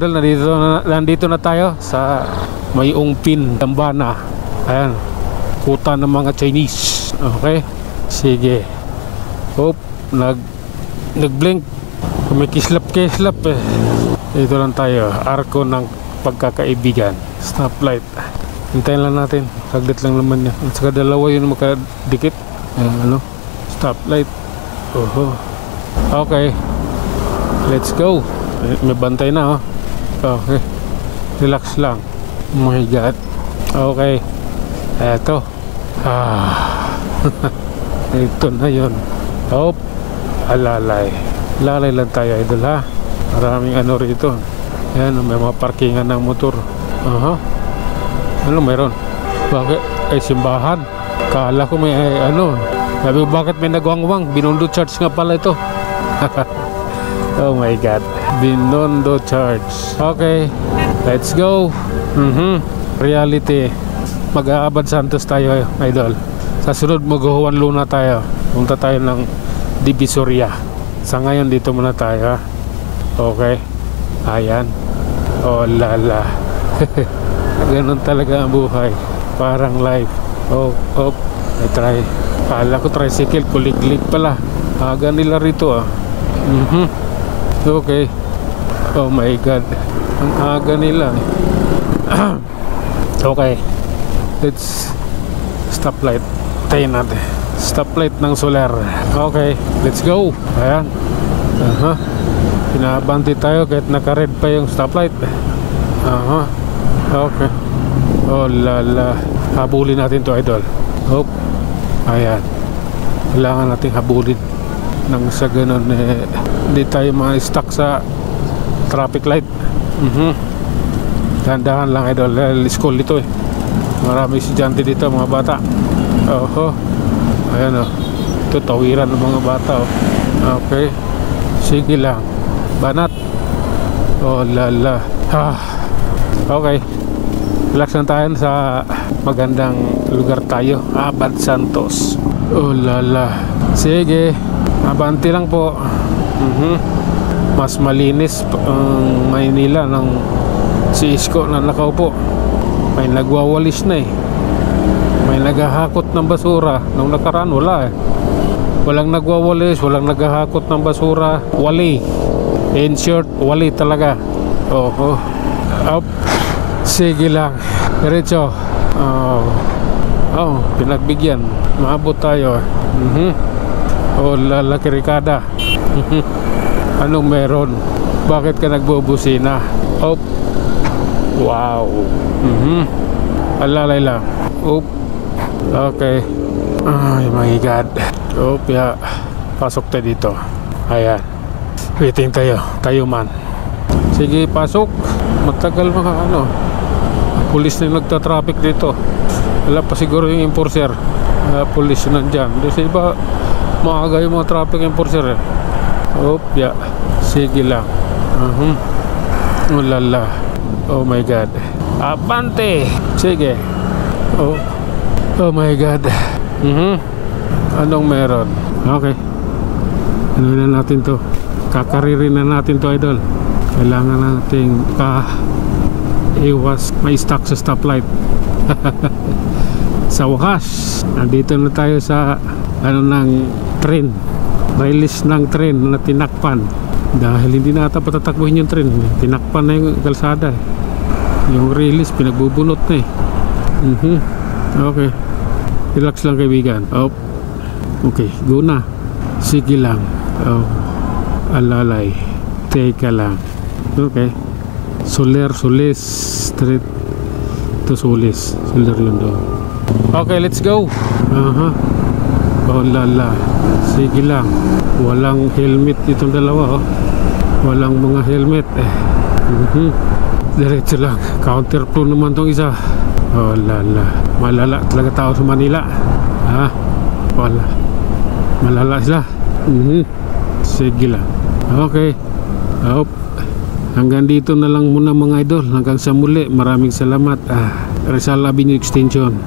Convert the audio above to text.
idol, nandito na tayo sa may Ungpin, Dambana. Ayan, kuta ng mga Chinese. Okay, sige. Hope, nag-blink. May kislap eh. Ito lang tayo, arko ng pagkakaibigan. Stoplight. Hintayin lang natin, saglit lang naman yan. At saka dalawa yun makadikit. Ayan, stoplight. Okay, let's go. May bantay na. Okay, relax lang. Oh my god. Okay, eto. Ito na yun. Alalay lang tayo, idol, ha. Maraming rito. Ayan, may mga parkingan ng motor. Ano meron? Bakit? Ay, simbahan. Kala ko may sabi ko, bakit may nagwangwang? Binondo Church nga pala ito. Oh my god, Binondo Church. Okay, let's go. Reality. Mag-aabad Santos tayo, idol. Sa sunod, mag-Juan Luna tayo. Punta tayo ng Divisoria. Sa ngayon, dito muna tayo, ha? Okay. Ayan. Oh lala. Ganun talaga ang buhay. Parang life. I try. Kala ko tricycle, kulig-lig pala. Aga nila rito, Okay. Oh my god, ang aga nila. Okay, let's stoplight. Tayo natin stoplight ng Soler. Okay, let's go. Ayan. Pinabanti tayo kahit naka-red pa yung stoplight. Okay. Oh lala, habulin natin to, idol. Ayan, kailangan nating habulin nang sa ganun hindi tayo ma-stuck sa traffic light. Dahan-dahan lang, idol. School dito marami estudyante dito, mga bata. Ayan, ito tawiran ng mga bata. Okay, sige lang, banat. Oh lala. Okay, relax lang tayo. Sa magandang lugar tayo, Abad Santos. Oh lala, sige, abanti lang po. Mas malinis ang Maynila ng si Isko na nakaupo. May nagwawalis na may naghahakot ng basura. Nung nakaraan wala walang nagwawalis, walang naghahakot ng basura. Wali, in short, wali talaga. Sige lang, diretso. Pinagbigyan, maabot tayo. Lalaki Ricada. Anong meron? Bakit ka nagbubusina? Wow. Alalay lang. Okay. Ay my god. Pasok tayo dito. Ayan, waiting tayo man. Sige, pasok. Matagal mga pulis na yung nagta-traffic dito. Wala pa siguro yung enforcer. Pulis nandyan. Kasi iba maaga yung mga traffic enforcer. Sige lang. Lala. Oh my god. Abante. Sige. Oh my god. Anong meron? Okay, ano na natin to, kakaririn na natin to, idol. Kailangan nating iwas may stuck sa stoplight. Sa wakas, nandito na tayo sa ng train, release ng train na tinakpan. Dahil hindi na ata patatakbuhin yung train, tinakpan na yung kalsada. Yung release pinagbubunot na Okay, relax lang, kaibigan. Okay, go na. Sige lang. Alalay, teka lang. Okay, Soler Street to Solis. Soler yun doon. Okay, let's go. Oh lala, sige lang. Walang helmet itong dalawa. Walang mga helmet. Diretso lang. Counter flow naman tong isa. Oh lala, malala talaga tao sa Manila. Wala, malala sila. Sige lang. Okay. Hanggang dito na lang muna, mga idol. Hanggang sa muli. Maraming salamat. Rizal Avenue Extension.